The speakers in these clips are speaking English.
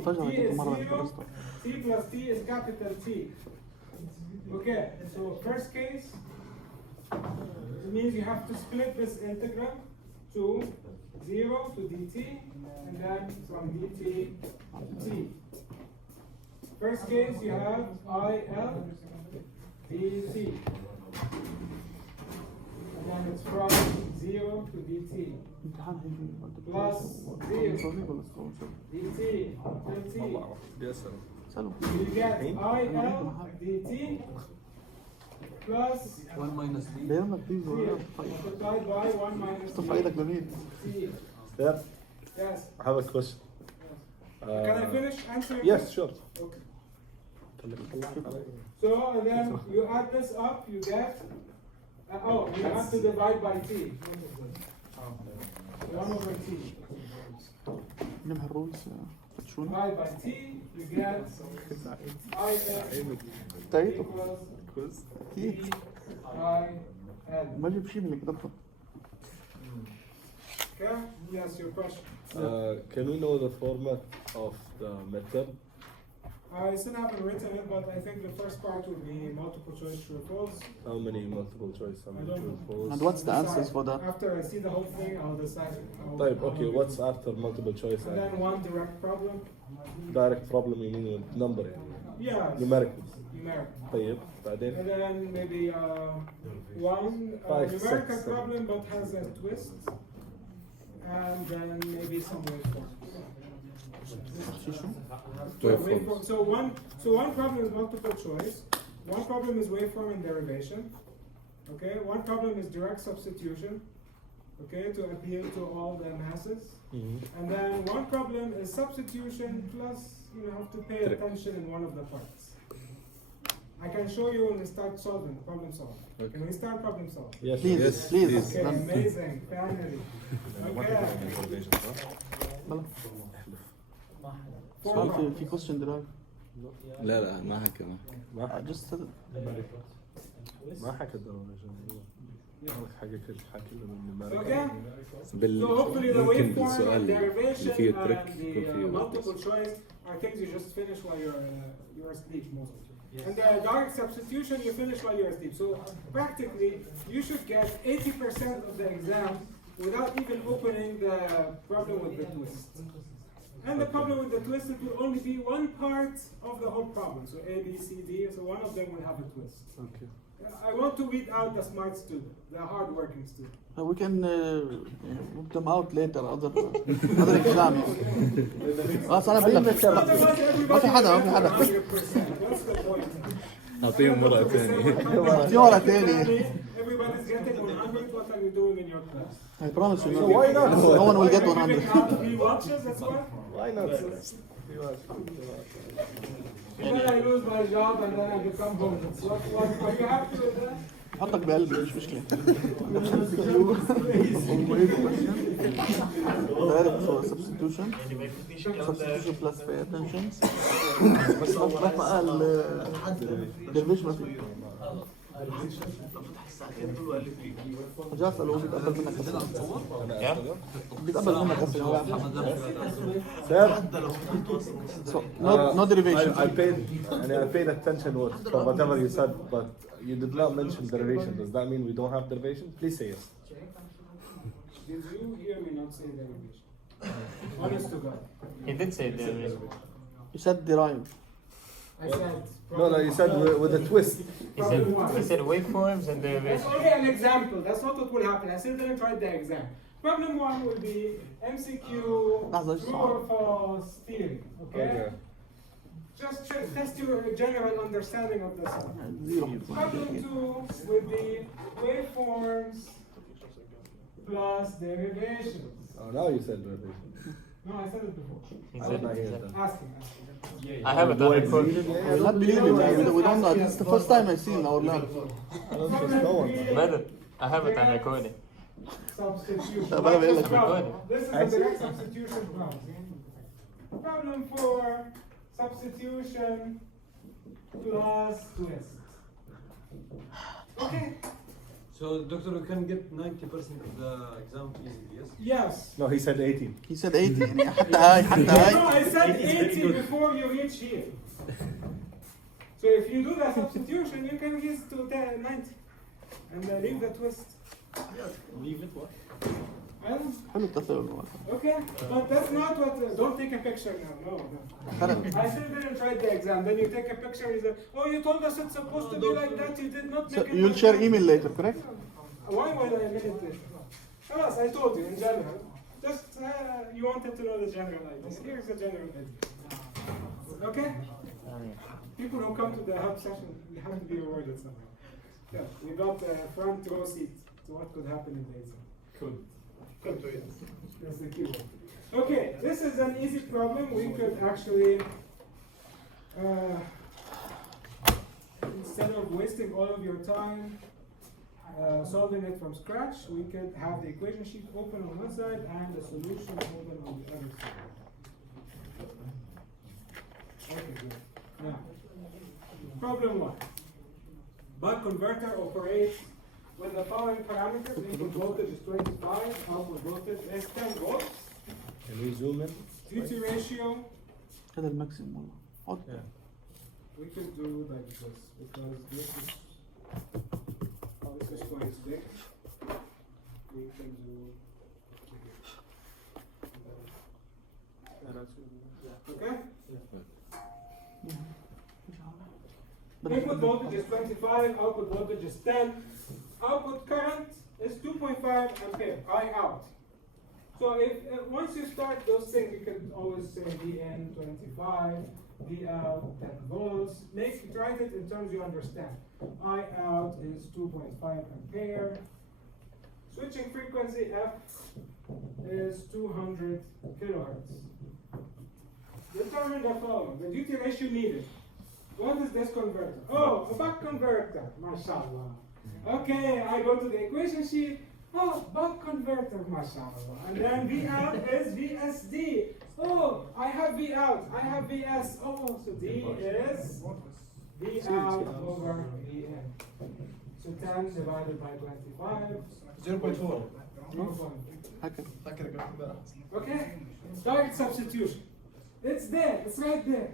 فجأة T جيت is مرة 0, T plus T is capital T. Okay, so first case, it means you have to split this integral to 0 to dt, and then from dt t. First case, you have IL dt. And then it's from 0 to dt. Plus 0 dt till t. You get IL dt plus 1 minus d. بينك دي multiplied by 1 minus طب ايدك جميل. t. Sir, Yes. I have a question. Can I finish answering? Yes, sure. Okay. So and then you add this up, you get. You have to divide by t. 1 over t. نمها الرولز فتشونا Divide by t, you get IL تايتو equals أكيد IL. ما جيب شيء من اللي كتبته. Okay? Yes, your question. Can we know the format of the midterm? I still haven't written it, but I think the first part will be multiple choice true or false. How many multiple choice? How many I don't true know. false? And what's the answers for that? After I see the whole thing, I'll decide. طيب, okay, what's after multiple choice? And then one direct problem. Direct problem you mean with number يعني. Yeah. Numericals. Numerical. طيب, بعدين? And then maybe one Five, numerical six, problem but has a twist. And then maybe some waveforms. Waveforms. So one problem is multiple choice. One problem is waveform and derivation. Okay. One problem is direct substitution. Okay, to appeal to all the masses. And then one problem is substitution plus you have to pay attention in one of the parts. I can show you when we start solving, problem solving. Okay. When we start problem solving. Yes, Please, yes, please. Okay, amazing, finally. Okay. Four سؤال problems. في question derive. لا لا ما حكى I just said ما حكى حاجة كل حكي من Okay. بال So hopefully the ممكن waveform and السؤال derivation اللي فيه تريك and يكون the فيه multiple choice are things you just finish while you're asleep mostly. And the direct substitution you finish while you're asleep. So practically you should get 80% of the exam without even opening the problem with the twist. And the problem with the twist, it will only be one part of the whole problem. So A, B, C, D, so one of them will have a twist. Okay. I want to weed out the smart student, the hard-working student. we can move them out later other exam. خلاص أنا بقول ما في حدا ما في حدا. What's the point? نعطيهم مرة ثانية. في ورقة تاني. Everybody's getting 100. What are you doing in your class? I promise you. So why not? No one will get Are you giving 100. out free watches? That's why. Why not? And then I lose my job and then I become homeless. What you have to do that? حطك بقلبي مش مشكلة. Direct for substitution. Substitution plus pay attention. بس ما قال derivation ما في. جا أسأله بيتقبل منك أسئلة. بيتقبل منك أسئلة. Sir, So no derivation. I paid attention for whatever you said, but you did not mention derivation. Does that mean we don't have derivation? Please say yes. Did you hear me not say derivation? Honest to God. He did say derivation. You said derive. I said. No, you said with a twist. He said waveforms and That's derivation. only an example. That's not what will happen. I still didn't write the exam. Problem 1 will be MCQ true or false theory. Okay? Just test your general understanding of the subject. Zero. Problem 2 will be waveforms plus derivations. Oh, now you said derivation. No, I said it before. He I said, did not hear that. Ask him. I have it on record. I will not believe you, man. We don't know. This is the first time I see in our lab. I don't trust no one. Brother, I have it on recording. Substitution. لا، بلا بقول لك This is the direct substitution problem. Problem 4, substitution plus twist. Okay. So, doctor, we can get 90% of the exam easily, yes? Yes. No, he said 80. He said 80 يعني حتى هاي حتى No, هاي I said 80 before you reach here. So if you do the substitution, you can get to 90 and leave the twist. Leave it what? And, حلو التساؤل. okay, but that's not what. Don't take a picture now. No, no. خلص. I still didn't write the exam. Then you take a picture. You say, "Oh, you told us it's supposed to be like that. You did not So make it." you'll like share that." email later, correct? Why would I make it later? Yes, I told you in general. Just you wanted to know the general idea. Here's the general idea. Okay. People who come to the help session, you have to be rewarded somehow. Yeah, we got a front row seat to what could happen in the exam. Cool. Good. That's the key word. Okay, this is an easy problem. We could actually, instead of wasting all of your time solving it from scratch, we could have the equation sheet open on one side and the solution open on the other side. Okay, good. Now, problem 1. Buck converter operates with the following parameters. Input voltage is 25, output voltage is 10 volts. Can we zoom in? Duty ratio, هذا الماكسيموم والله. حط. Yeah. we could do like this because this is quite big. We can do okay? Input voltage is 25, output voltage is 10. Output current is 2.5 ampere, I out. So if once you start those things, you can always say VN 25, V out 10 volts. Write it in terms you understand. I out is 2.5 ampere. Switching frequency F is 200 kilohertz. Determine the following: the duty ratio needed. What is this converter? Oh, a buck converter, mashallah. Okay, I go to the equation sheet. Oh, buck converter, mashallah. And then V out is VSD. Oh, I have V out, I have VS. Oh, so D is V out over VN. So 10 divided by 25. 0.4. 0.4. هكذا. Okay? Direct substitution. It's there, it's right there.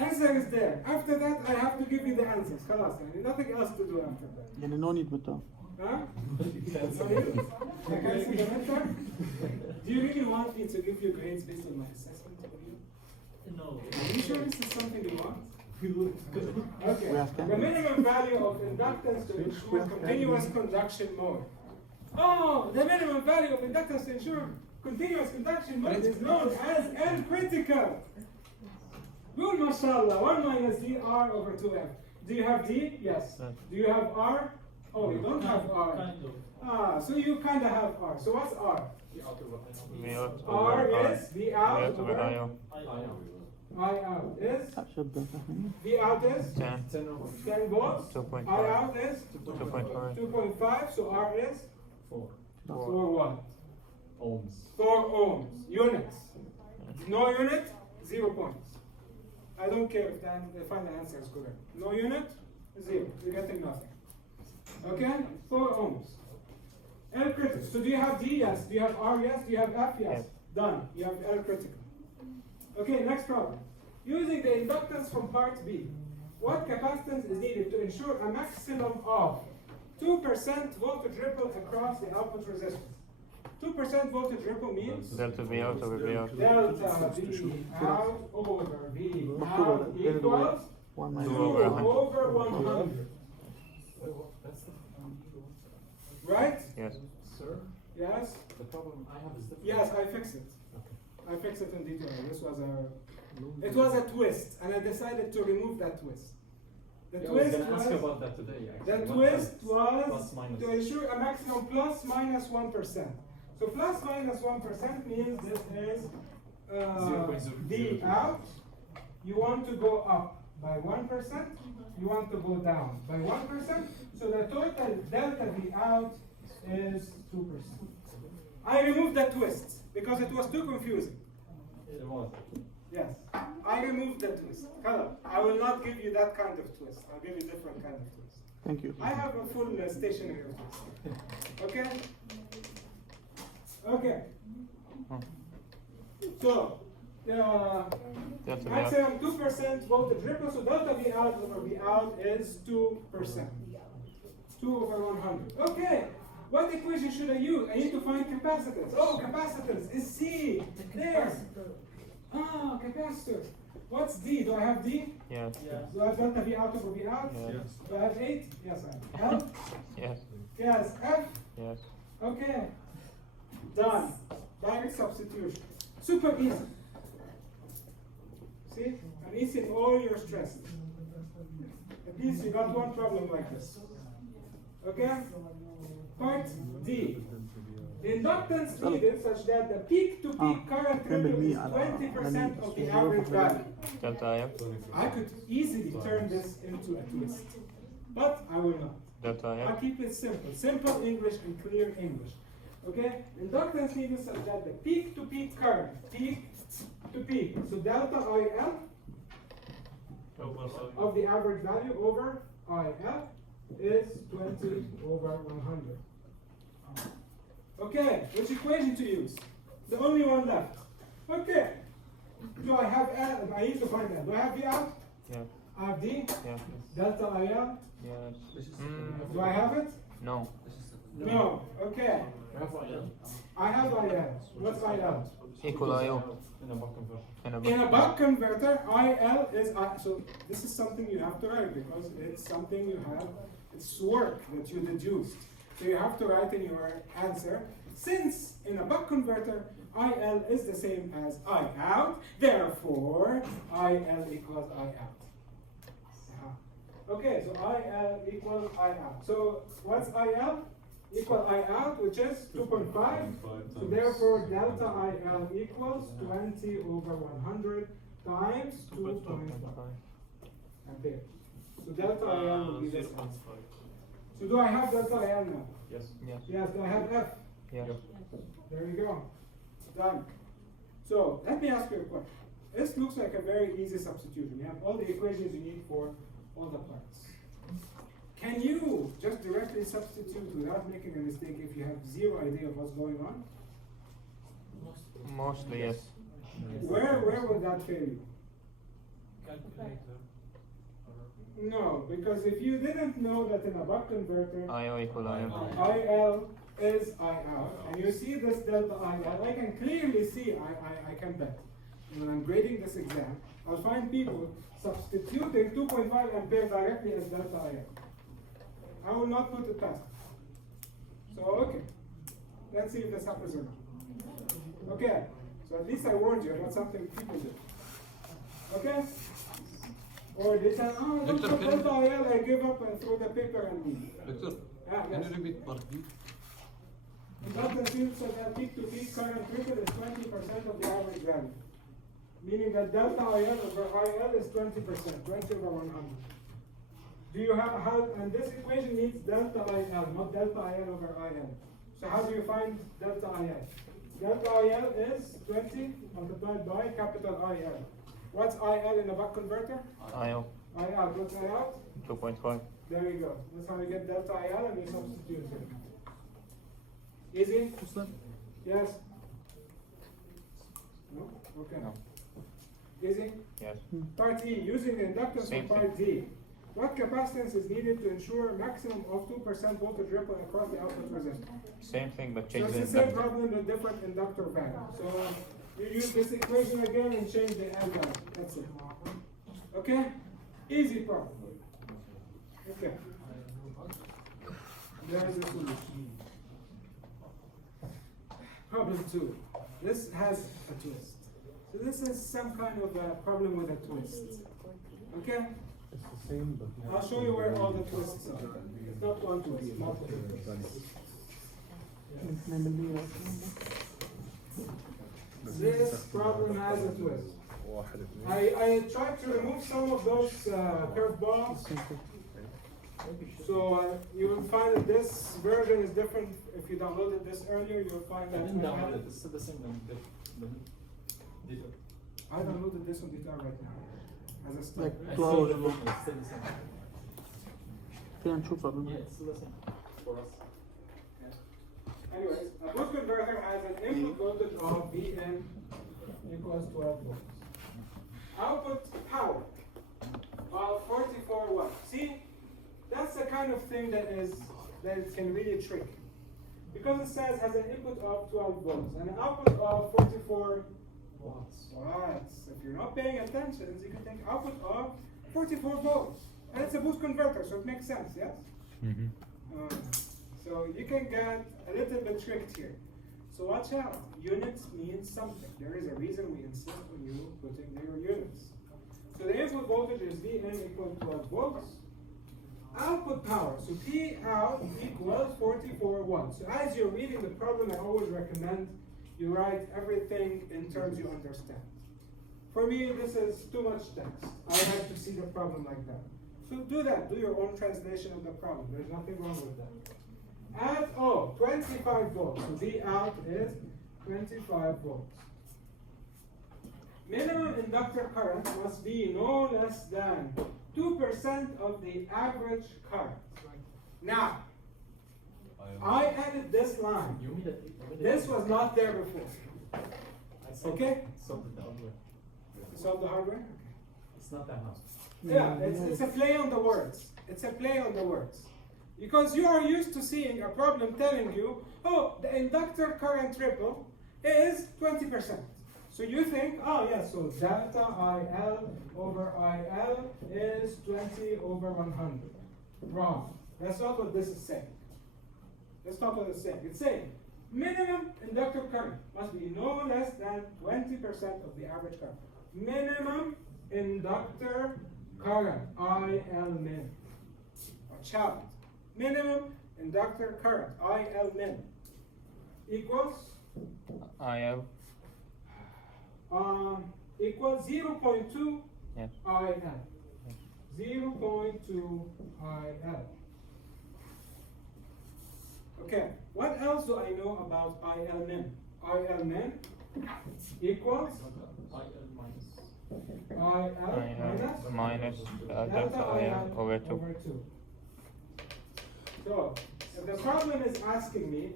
Answer is there. After that, I have to give you the answers. خلاص يعني nothing else to do after that. يعني no need بتاع. Huh? I can't see the mentor. Do you really want me to give you grades based on my assessment of you? No. Are you sure this is something you want? Okay. We have The time. minimum value of inductance to ensure continuous conduction mode. Oh, the minimum value of inductance to ensure continuous conduction mode is known as N critical. Good, mashallah. 1 minus dr over 2f. Do you have d? Yes. Do you have r? Oh, you don't have r. Kind of. Ah, so you kind of have r. So what's r? V out R over is V V out out over over I out. I out is شبه فاهمين. V out is 10, 10 volts. 2.5. I out is 2.5. 2.5. So R is 4 4 what? ohms. 4 ohms. Units. No unit, 0 points. I don't care if the final answer is correct. No unit, 0. You're getting nothing. Okay? 4 ohms. L critical. So do you have D? Yes. Do you have R? Yes. Do you have F? Yes. Yes. Done. You have L critical. Okay, next problem. Using the inductance from part B, what capacitance is needed to ensure a maximum of 2% voltage ripple across the output resistance? 2% voltage ripple means Delta V out over V out. delta V out over V out equals 1 2 minus. over 100. Right? Yes. Sir, Yes? the problem I have is different. Yes, I fixed it. I fixed it in detail. It was a twist, and I decided to remove that twist. The Yeah, I was twist going to ask you was, about that today, actually. the What twist happens? was Plus, minus. to ensure a maximum plus minus 1%. So plus minus 1% means this is V out. You want to go up by 1%. You want to go down by 1%. So the total delta V out is 2%. I removed the twist because it was too confusing. It was. Yes, I removed the twist. Hello, I will not give you that kind of twist. I'll give you different kind of twist. Thank you. I have a full stationary office. Okay? Okay. So, Delta V out. maximum 2% voltage ripple, so delta V out over V out is 2%. 2 over 100. Okay, what equation should I use? I need to find capacitance. Oh, capacitance is C. There. Ah, capacitor. What's D? Do I have D? Yes. Do I have delta V out over V out? Yes. Do I have 8? Yes, I have. L? Yes. Yes. F? Yes. Okay. Done. Direct substitution. Super easy. See? I'm easing all your stress. At least you got one problem like this. Okay? Part D. The inductance needed such that the peak-to-peak current ripple is 20% of the average value. Delta IF. I could easily turn this into a twist, but I will not. Delta I'll IF. keep it simple. Simple English and clear English. Okay? Inductance needed such that the peak-to-peak current, peak-to-peak, so delta IL of the average value over IL is 20 over 100. Okay, which equation to use? The only one left. Okay. Do I have L? I need to find L. Do I have V out? Yeah. I have D? Yeah. Delta IL? Yes. Do I have it? No. No. Okay. I have IL. What's IL? Equal IO. In In a buck converter, IL is I. So this is something you have to write because it's something you have. It's work that you deduced. So you have to write in your answer. Since in a buck converter, IL is the same as I out, therefore IL equals I out. Okay, so IL equals I out. So what's IL? Equal I out, which is 2.5. So therefore delta IL equals 20 over 100 times 2.5 ampere. So delta IL will be this. So do I have delta IL now? Yes. Yes, do I have F? Yes. There you go. Done. So let me ask you a question. This looks like a very easy substitution. You have all the equations you need for all the parts. Can you just directly substitute without making a mistake if you have zero idea of what's going on? Mostly yes. Where would that fail you? No, because if you didn't know that in a buck converter, IO equal IM. IL is I out, and you see this delta IL, I can clearly see, I can bet. When I'm grading this exam, I'll find people substituting 2.5 ampere directly as delta IL. I will not put it past. So, okay. Let's see if this happens or not. Okay. So at least I warned you about something people do. Okay? Or they say, oh, don't put delta IL, I give up and throw the paper and leave. Doctor, Can can you repeat part B? Inductance needs such that peak-to-peak current ripple is 20% of the average value. Meaning that delta IL over IL is 20%, 20 over 100. Do you have how? And this equation needs delta IL, not delta IL over IL. So how do you find delta IL? Delta IL is 20 multiplied by capital IL. What's IL in a buck converter? IO. I out. What's I out? 2.5. There you go. That's how you get delta IL and you substitute it. Easy? Yes? No? Okay. No. Easy? Yes. Part E, using the inductance Same of part D. What capacitance is needed to ensure a maximum of 2% voltage ripple across the output resistor? Same thing but So change it's the the same inductor. problem with different inductor value. So you use this equation again and change the L value. That's it. Okay? Easy problem. Okay. There is a solution. Problem 2. This has a twist. So this is some kind of a problem with a twist. Okay? It's the same, but I'll show you where all the twists are. It's not one twist, multiple twists. This problem has a twist. I tried to remove some of those curveballs. So you will find that this version is different. If you downloaded this earlier, you will find that. It's the same I downloaded this on guitar right now as a start. Like close. فينا نشوفها Anyways, a boost converter has an input voltage of Vn equals 12 volts. Output power of 44 watts. See, that's the kind of thing that it can really trick. Because it says has an input of 12 volts and an output of 44 watts. If you're not paying attention, you can think output of 44 volts. And it's a boost converter, so it makes sense, yes? So you can get a little bit tricked here. So watch out. Units mean something. There is a reason we insist on you putting your units. So the input voltage is Vn equals 12 volts. Output power, so P out equals 44 watts. So as you're reading the problem, I always recommend you write everything in terms you understand. For me, this is too much text. I like to see the problem like that. So do that, do your own translation of the problem. There's nothing wrong with that. At 25 volts, so V out is 25 volts. Minimum inductor current must be no less than 2% of the average current. Now, I added this line. This was not there before. Okay? Solve the hardware? It's not that much. Yeah, it's a play on the words. It's a play on the words. Because you are used to seeing a problem telling you, oh, the inductor current ripple is 20%. So you think, oh yeah, so delta IL over IL is 20 over 100. Wrong. That's not what this is saying. That's not what it's saying. It's saying minimum inductor current must be no less than 20% of the average current. Minimum inductor current, IL min. Watch out. Minimum inductor current, IL min, equals IL. Equals 0.2 Yeah. IL. 0.2 IL. Okay, what else do I know about IL min? IL min equals IL minus delta IL over 2. So, if the problem is asking me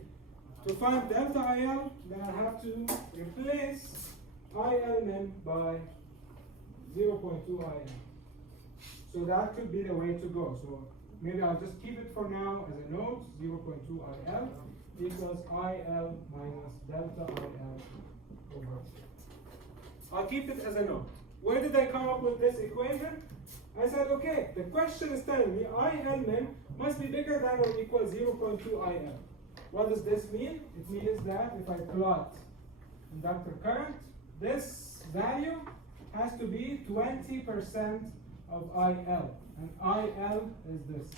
to find delta IL, then I have to replace IL min by 0.2 IL. So that could be the way to go. So maybe I'll just keep it for now as a note, 0.2 IL equals IL minus delta IL over 2. I'll keep it as a note. Where did I come up with this equation? I said, okay, the question is telling me IL min must be bigger than or equal 0.2 IL. What does this mean? It means that if I plot inductor current, this value has to be 20% of IL, and IL is this.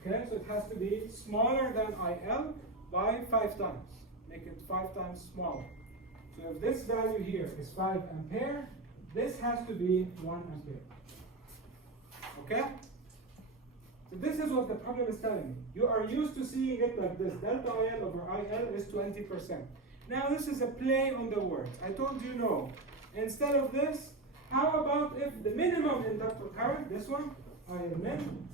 Okay, so it has to be smaller than IL by 5 times. Make it 5 times smaller. So if this value here is 5 ampere, this has to be 1 ampere. Okay? So this is what the problem is telling me. You are used to seeing it like this. Delta IL over IL is 20%. Now this is a play on the words. I told you no. Instead of this, how about if the minimum inductor current, this one, IL min,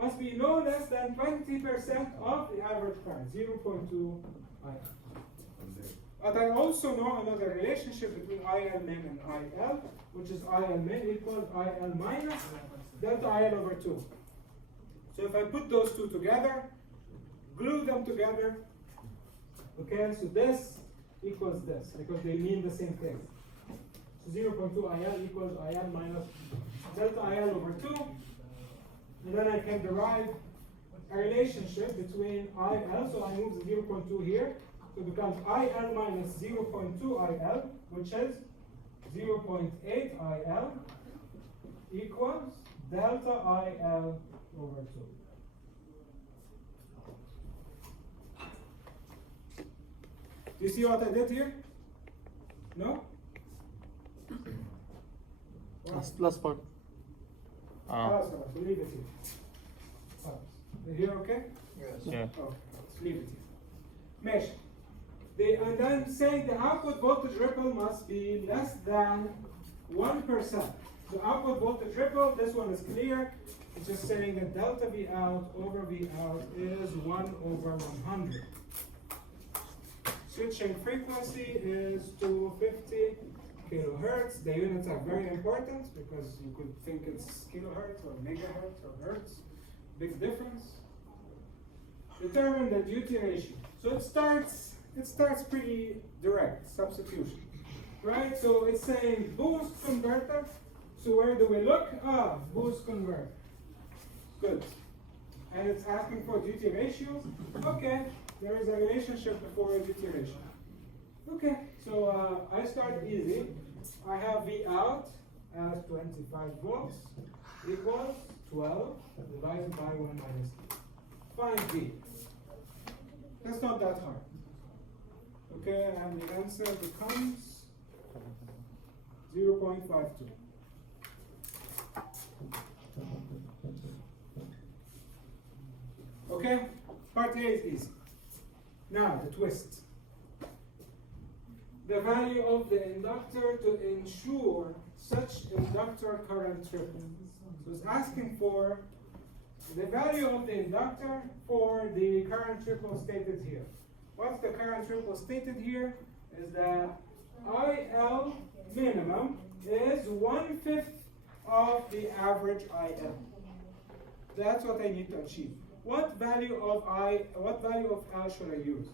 must be no less than 20% of the average current, 0.2 IL. But I also know another relationship between IL min and IL, which is IL min equals IL minus delta IL over 2. So if I put those two together, glue them together, okay, so this equals this, because they mean the same thing. So 0.2 IL equals IL minus delta IL over 2. And then I can derive a relationship between IL, so I move the 0.2 here, so it becomes IL minus 0.2 IL, which is 0.8 IL equals delta IL over 2. Do you see what I did here? No? Last part. So leave it here. You here okay? Yeah. Okay, let's leave it here. Mesh. And then saying the output voltage ripple must be less than 1%. The output voltage ripple, this one is clear. It's just saying that delta V out over V out is 1 over 100. Switching frequency is 250 kilohertz. The units are very important because you could think it's kilohertz or megahertz or hertz. Big difference. Determine the duty ratio. So it starts pretty direct, substitution. Right? So it's saying boost converter. So where do we look? Boost converter. Good. And it's asking for duty ratios. Okay, there is a relationship before a duty ratio. Okay, so I start easy. I have V out as 25 volts equals 12 divided by 1 minus 3. Find V. That's not that hard. Okay, and the answer becomes 0.52. Okay, part A is easy. Now, the twist. The value of the inductor to ensure such inductor current ripple. So it's asking for the value of the inductor for the current ripple stated here. What's the current ripple stated here? Is that IL minimum is 1/5 of the average IL. That's what I need to achieve. What value of L should I use?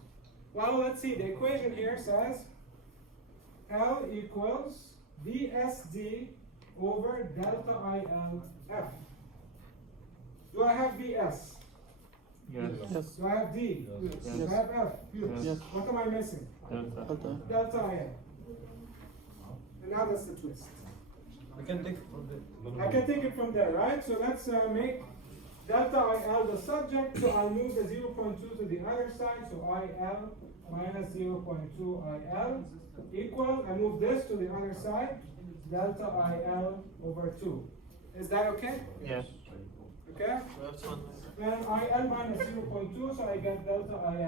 Well, let's see. The equation here says L equals VSD over delta IL F. Do I have VS? Yes. Yes. Do I have D? Yes. Do I have F? Yes. What am I missing? Delta. Delta. Delta IL. And now that's the twist. I can take it from there. I can take it from there, right? So let's make delta IL the subject. So I'll move the 0.2 to the other side. So IL minus 0.2 IL equal, I move this to the other side, delta IL over 2. Is that okay? Yes. Okay? Then IL minus 0.2, so I get delta IL